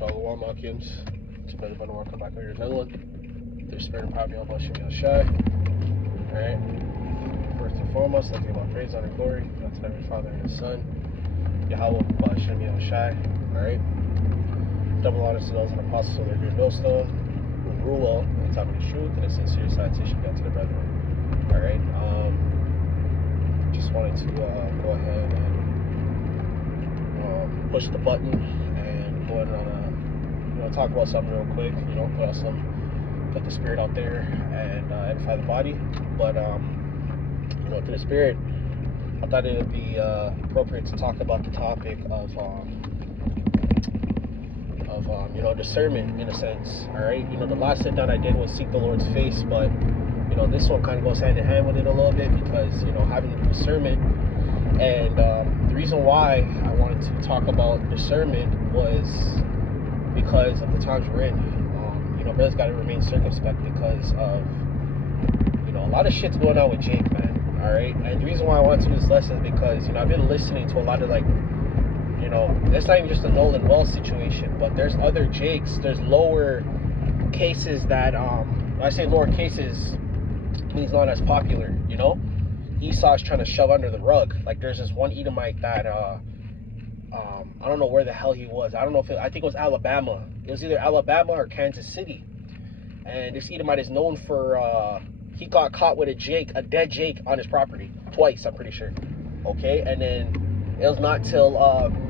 Shalom, Akims. It's been a welcome back here to another one. The spirit of power, Yahawashi. Alright. First and foremost, let's give our praise, honor, and glory. God to every Father and His Son. Yahawah, Sham, Yahawashi. Alright. Double honors to those and apostles of their great millstone who rule all in the time of the truth and a sincere citation back to the brethren. Alright. Just wanted to go ahead and push the button and go ahead and talk about something real quick. Put the spirit out there and edify the body. But to the spirit, I thought it would be appropriate to talk about the topic of discernment in a sense. All right, the last sit down I did was seek the Lord's face, but this one kind of goes hand in hand with it a little bit because having discernment. And the reason why I wanted to talk about discernment was because of the times we're in. Brothers got to remain circumspect because of, a lot of shit's going on with Jake, man. All right. And the reason why I want to do this lesson is because, I've been listening to a lot of it's not even just a Nolan Wells situation, but there's other Jakes. There's lower cases that, when I say lower cases, means not as popular, Esau's trying to shove under the rug. Like there's this one Edomite that I don't know where the hell he was. I don't know I think it was Alabama. It was either Alabama or Kansas City. And this Edomite is known for he got caught with a dead Jake on his property twice, I'm pretty sure. Okay, and then it was not till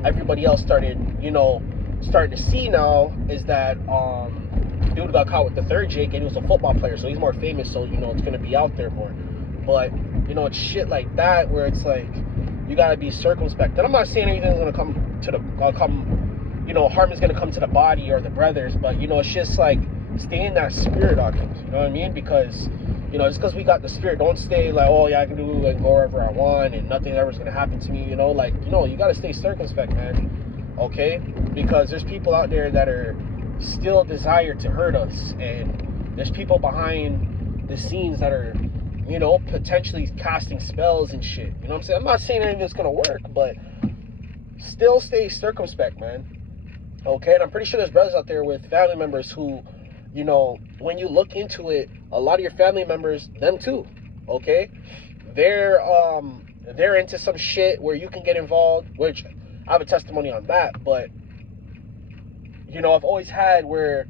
everybody else started to see now is that dude got caught with the third Jake, and he was a football player, so he's more famous, so it's gonna be out there more. But it's shit like that where it's like you gotta be circumspect. And I'm not saying anything's gonna come harm is gonna come to the body or the brothers, but it's just like stay in that spirit, Hawkins. You know what I mean? Because just because we got the spirit, don't stay like, oh yeah, I can do and go wherever I want and nothing ever's gonna happen to me. You gotta stay circumspect, man. Okay? Because there's people out there that are still desire to hurt us, and there's people behind the scenes that are potentially casting spells and shit. You know what I'm saying? I'm not saying anything's gonna work, but still stay circumspect, man. Okay? And I'm pretty sure there's brothers out there with family members who, when you look into it, a lot of your family members, them too, okay? They're into some shit where you can get involved, which I have a testimony on that, but I've always had where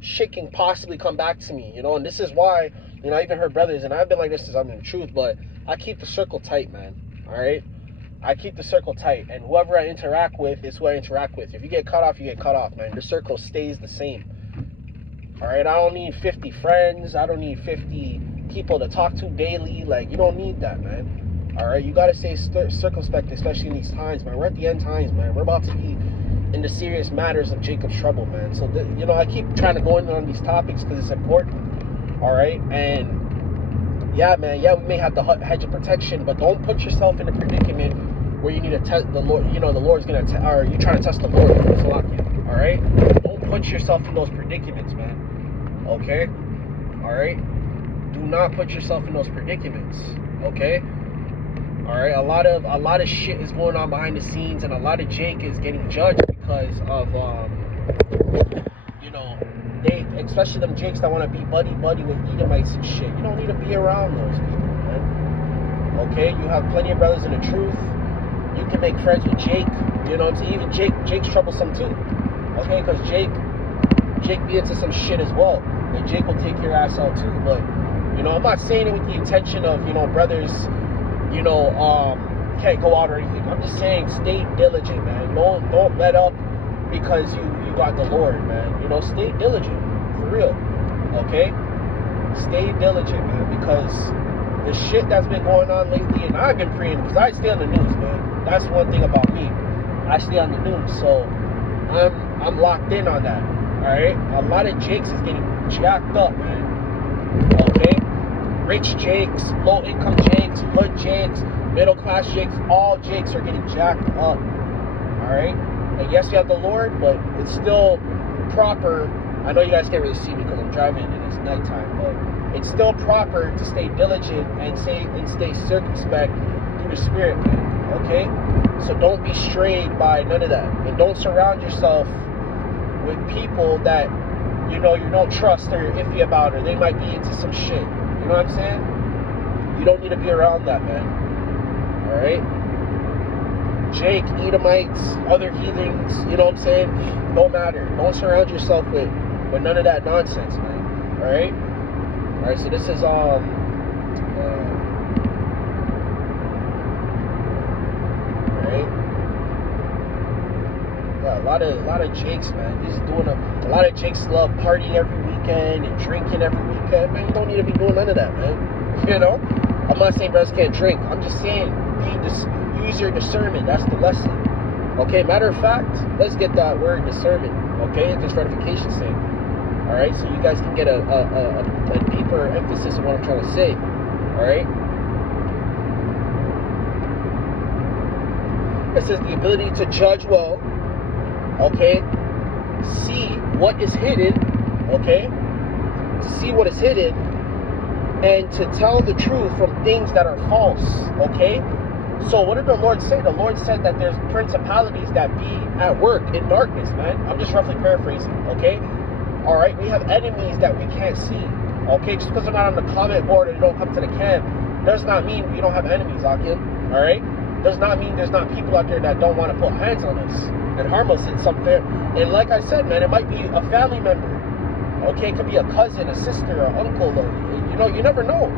shit can possibly come back to me, and this is why, I even heard brothers, and I've been like this since I'm in the truth, but I keep the circle tight, man, all right? I keep the circle tight, and whoever I interact with is who I interact with. If you get cut off, you get cut off, man. The circle stays the same, all right? I don't need 50 friends. I don't need 50 people to talk to daily. Like, you don't need that, man, all right? You got to stay circumspect, especially in these times, man. We're at the end times, man. We're about to be in the serious matters of Jacob's trouble, man. So, I keep trying to go in on these topics because it's important. All right, and yeah, man, we may have the hedge of protection, but don't put yourself in a predicament where you need to test the Lord. The Lord's gonna, or you trying to test the Lord. All right, don't put yourself in those predicaments, man. Okay, all right, do not put yourself in those predicaments. Okay, all right. A lot of shit is going on behind the scenes, and a lot of Jake is getting judged because of they, especially them Jakes that want to be buddy with Edomites and shit. You don't need to be around those people, man. Okay, you have plenty of brothers in the truth. You can make friends with Jake. Even Jake's troublesome too. Okay, because Jake be into some shit as well, and Jake will take your ass out too. But I'm not saying it with the intention of brothers, can't go out or anything. I'm just saying stay diligent, man. Don't let up because you got the Lord, man. Stay diligent, for real, okay? Stay diligent, man, because the shit that's been going on lately, and I've been praying, because I stay on the news, man. That's one thing about me. I stay on the news, so I'm locked in on that, all right? A lot of Jakes is getting jacked up, man, okay? Rich Jakes, low-income Jakes, hood Jakes, middle-class Jakes, all Jakes are getting jacked up, all right? And yes, you have the Lord, but it's still proper. I know you guys can't really see me because I'm driving and it's nighttime, but it's still proper to stay diligent and stay circumspect through the Spirit, man. Okay? So don't be strayed by none of that. And don't surround yourself with people that, you know, you don't trust or iffy about, or they might be into some shit. You know what I'm saying? You don't need to be around that, man. Alright? Jake, Edomites, other heathens, you know what I'm saying? Don't matter. Don't surround yourself with none of that nonsense, man. Alright? Alright, so this is right? Yeah, a lot of Jakes, man. Just doing a lot of Jakes love partying every weekend and drinking every weekend. Man, you don't need to be doing none of that, man. You know? I'm not saying brothers can't drink. I'm just saying use your discernment. That's the lesson. Okay, matter of fact, let's get that word discernment. Okay, just for edification's sake. Alright, so you guys can get a deeper emphasis of what I'm trying to say. Alright? It says the ability to judge well, okay? See what is hidden, okay? To see what is hidden, and to tell the truth from things that are false, okay? So what did the Lord say? The Lord said that there's principalities that be at work in darkness, man. I'm just roughly paraphrasing, okay? Alright, we have enemies that we can't see, okay? Just because they're not on the comment board or they don't come to the camp does not mean we don't have enemies, Akim, alright? Does not mean there's not people out there that don't want to put hands on us and harm us in some fair. And like I said, man, it might be a family member, okay? It could be a cousin, a sister, an uncle, or, you know, you never know.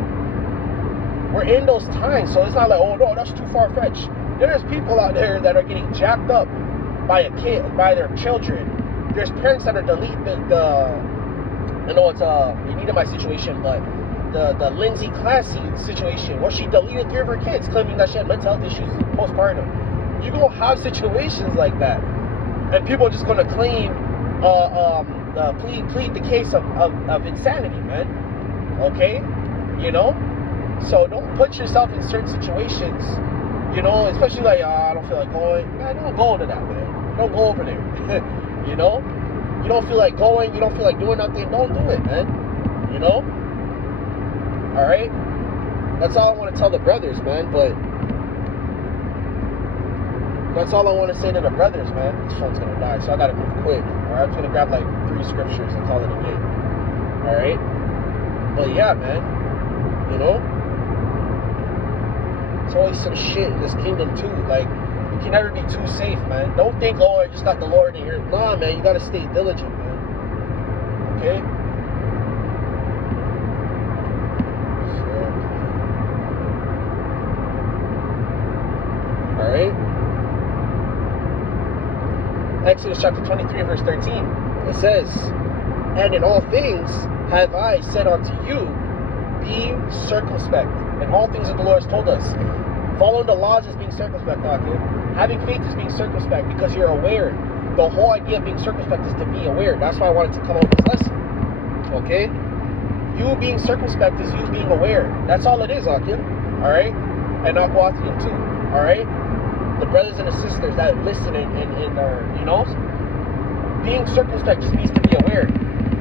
We're in those times, so it's not like, oh no, that's too far-fetched. There's people out there that are getting jacked up by a kid, by their children. There's parents that are deleting I know it's unique my situation, but the Lindsay Classy situation, where she deleted 3 of her kids, claiming that she had mental health issues postpartum. You're gonna have situations like that, and people are just gonna claim, plead the case of insanity, man. Okay, you know. So don't put yourself in certain situations, you know, especially like, I don't feel like going. Man, don't go to that, man. Don't go over there. You know? You don't feel like going, you don't feel like doing nothing, don't do it, man. You know? Alright? That's all I want to tell the brothers, man, but that's all I want to say to the brothers, man. This phone's gonna die, so I gotta move quick. Alright, I'm just gonna grab like 3 scriptures and call it a day. Alright? But yeah, man. You know? There's always some shit in this kingdom too. Like, you can never be too safe, man. Don't think, oh, I just got the Lord in here. Nah, man, you gotta stay diligent, man. Okay? Alright? Exodus chapter 23, verse 13. It says, and in all things have I said unto you, be circumspect. In all things that the Lord has told us. Following the laws is being circumspect, Akim. Having faith is being circumspect because you're aware. The whole idea of being circumspect is to be aware. That's why I wanted to come up with this lesson. Okay? You being circumspect is you being aware. That's all it is, Akim. Alright? And Aquatium too. Alright? The brothers and the sisters that listen and are, you know? Being circumspect just means to be aware.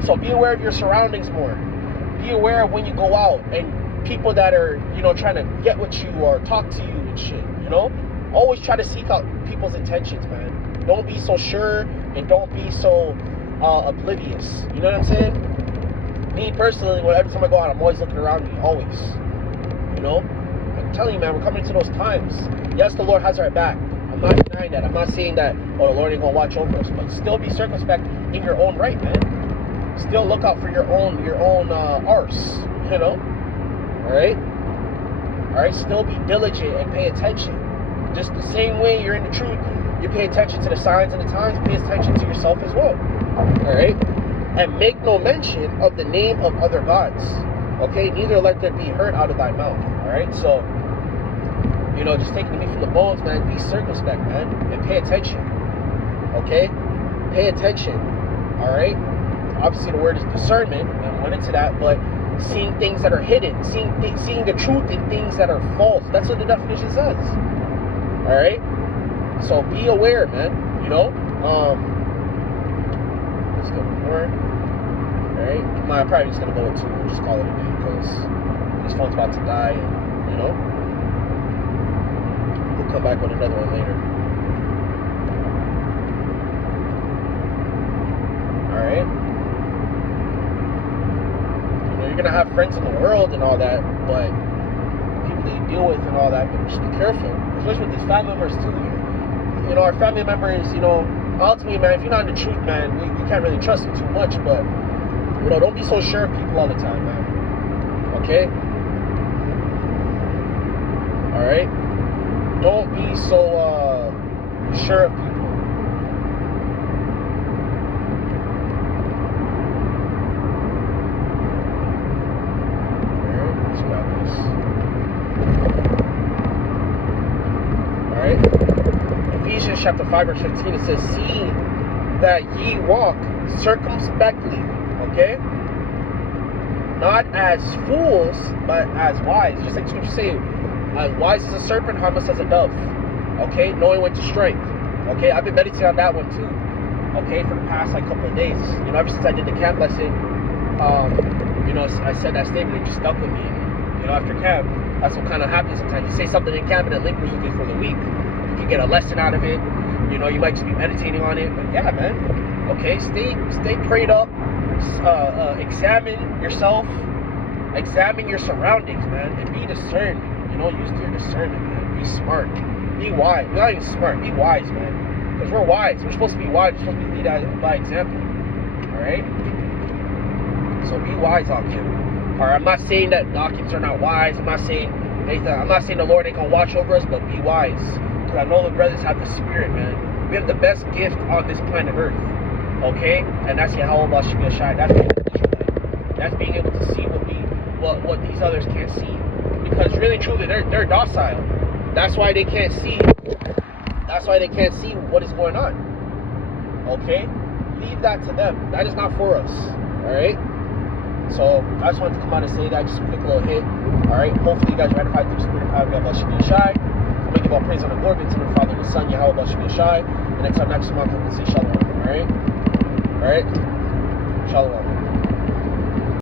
So be aware of your surroundings more. Be aware of when you go out and people that are, you know, trying to get with you or talk to you and shit, you know? Always try to seek out people's intentions, man. Don't be so sure and don't be so oblivious. You know what I'm saying? Me personally, every time I go out, I'm always looking around me, always. You know? I'm telling you, man, we're coming into those times. Yes, the Lord has our back. I'm not denying that. I'm not saying that, oh, the Lord ain't gonna watch over us, but still be circumspect in your own right, man. Still look out for your own arse, you know? Alright? Alright, still be diligent and pay attention. Just the same way you're in the truth, you pay attention to the signs and the times, pay attention to yourself as well. Alright? And make no mention of the name of other gods. Okay? Neither let there be hurt out of thy mouth. Alright? So, you know, just taking the meat from the bones, man, be circumspect, man, and pay attention. Okay? Pay attention. Alright? Obviously the word is discernment, and we went into that, but seeing things that are hidden, seeing the truth in things that are false. That's what the definition says. Alright? So be aware, man. You know? Let's go more. Alright? I'm probably just gonna go with 2 and just call it a day because this phone's about to die and, you know? We'll come back with another one later. have friends in the world and all that, but people that you deal with and all that, but just be careful, especially with these family members too. You know, our family members, you know, ultimately, man, if you're not in the truth, man, we can't really trust them too much, but, you know, don't be so sure of people all the time, man. Okay? Alright? Don't be so, sure of people. Alright, let's grab this. Alright? Ephesians chapter 5 verse 15, it says, see that ye walk circumspectly, okay? Not as fools, but as wise. Just like scripture say, as wise as a serpent, harmless as a dove. Okay, knowing when to strike. Okay, I've been meditating on that one too. Okay, for the past like couple of days. You know, ever since I did the camp lesson, you know, I said that statement, it just stuck with me. You know, after camp, that's what kind of happens sometimes. You say something in camp and it lingers with you for the week. You can get a lesson out of it. You know, you might just be meditating on it. But yeah, man. Okay, stay prayed up. Examine yourself. Examine your surroundings, man, and be discerning. You know, use your discernment, man. Be smart. Be wise. We're not even smart. Be wise, man. Because we're wise. We're supposed to be wise. We're supposed to be lead by example. Alright? So be wise, Akim. Alright, I'm not saying that Akims are not wise. I'm not saying the Lord ain't gonna watch over us, but be wise. Because I know the brothers have the spirit, man. We have the best gift on this planet Earth. Okay? And that's Yahawashi. That's being able to see what these others can't see. Because really truly they're docile. That's why they can't see. That's why they can't see what is going on. Okay? Leave that to them. That is not for us. Alright? So I just wanted to come out and say that, just a quick little hit. Alright? Hopefully you guys are edified through the spirit of Yahawashi. I'm gonna give all praise on the glory to the Father and the Son, Yahawashi. And until next month, I'm gonna say shalom. Alright? Alright? Shalom.